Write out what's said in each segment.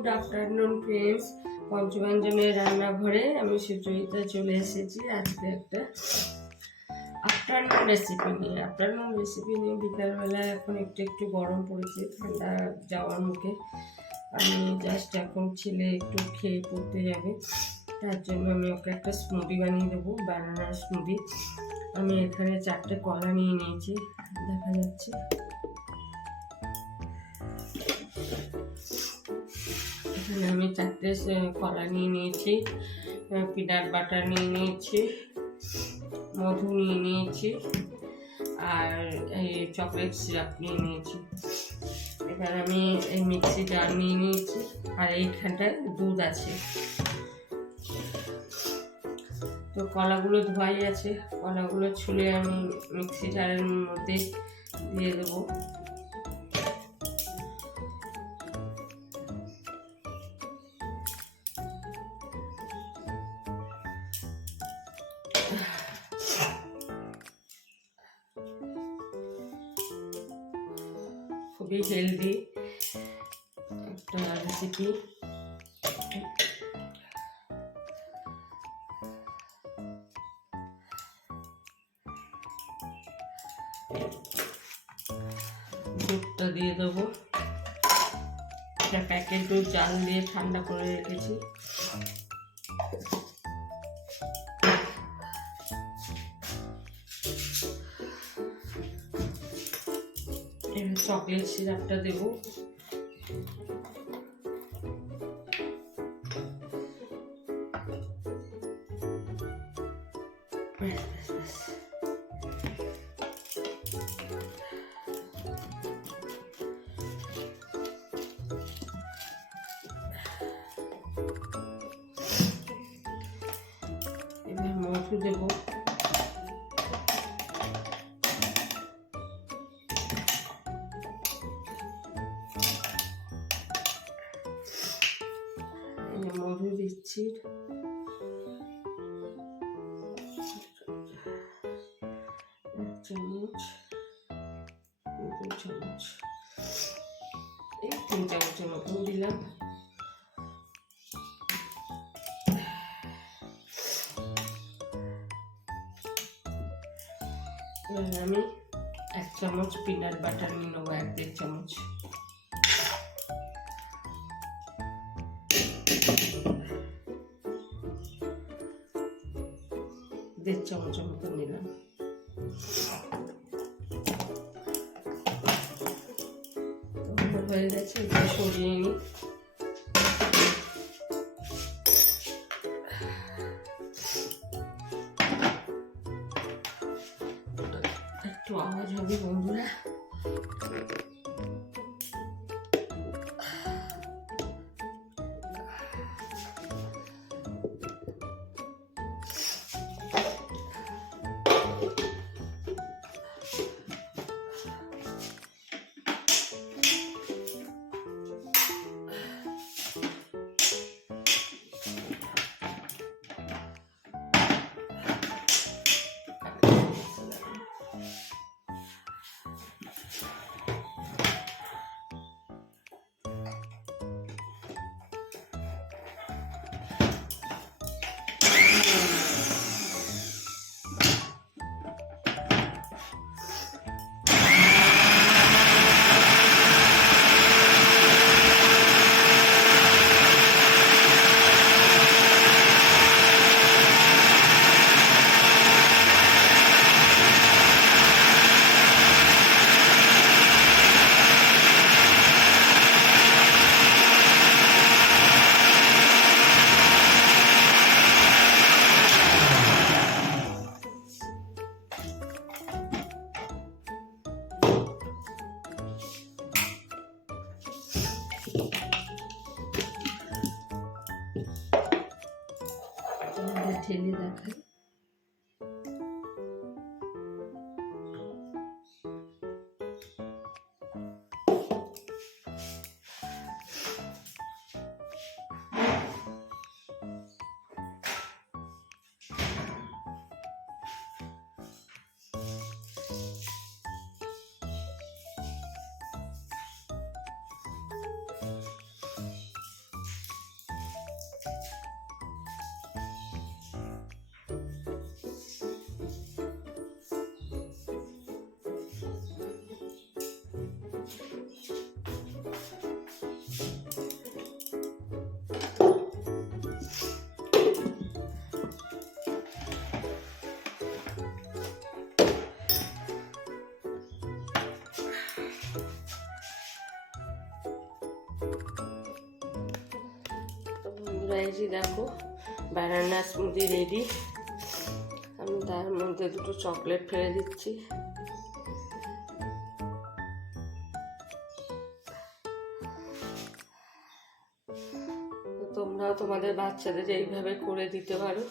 Good afternoon friends. পঞ্চব্যঞ্জনের রান্নাঘরে আমি সুচরিতা চলে এসেছি আজকে একটা আফটারনুন রেসিপি নিয়ে। বিকালবেলা এখন একটু গরম পড়েছে, ঠান্ডা যাওয়ার মুখে। আমি জাস্ট এখন ছেলে একটু খেয়ে পড়তে যাবে, তার জন্য আমি ওকে একটা স্মুদি বানিয়ে দেবো, ব্যানানা স্মুদি। আমি এখানে 4টে কলা নিয়ে নিয়েছি, দেখা যাচ্ছে। এখানে আমি 4টে কলা নিয়ে নিয়েছি, পিনাট বাটার নিয়ে নিয়েছি, মধু নিয়ে নিয়েছি, আর এই চকলেট সিরাপ নিয়ে নিয়েছি। এবার আমি এই মিক্সি জার নিয়ে নিয়েছি, আর এইখানটায় দুধ আছে। তো কলাগুলো ধোয়াই আছে, কলাগুলো ছুলে আমি মিক্সি জারের মধ্যে দিয়ে দেবো। খুবই হেলদি একটা রেসিপি। দুধটা দিয়ে দেবো, একটা প্যাকেট দুধ জাল দিয়ে ঠান্ডা করে রেখেছি। এবার চকলেট সিরাপটা দেবো। এবার মধু দেবো, মধু দিচ্ছি, চামচ, 2 চামচ, এই 3 চামচের মতন দিলাম। এবার আমি 1 চামচ পিনাট বাটার নিয়ে নেবো, 1-1.5 চামচ। দেড় চামচের মতো নিলাম। হয়ে গেছে, এটা সরিয়ে নিই। একটু আওয়াজ হবে বন্ধুরা। ঠেলে দেখাই। বন্ধুরা, এই যে দেখো ব্যানানা স্মুদি রেডি। আমি তার মধ্যে দুটো চকলেট ফেলে দিচ্ছি। তোমরাও তোমাদের বাচ্চাদের এইভাবে করে দিতে পারো।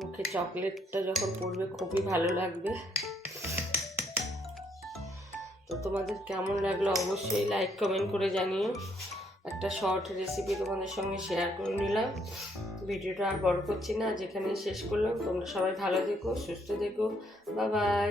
মুখে চকলেটটা যখন পড়বে খুবই ভালো লাগবে। তো তোমাদের কেমন লাগলো অবশ্যই লাইক কমেন্ট করে জানিও। একটা শর্ট রেসিপি তোমাদের সঙ্গে শেয়ার করে নিলাম। ভিডিওটা আর বড় করছি না, যেখানেই শেষ করলাম। তোমরা সবাই ভালো থেকো, সুস্থ থেকো। Bye bye.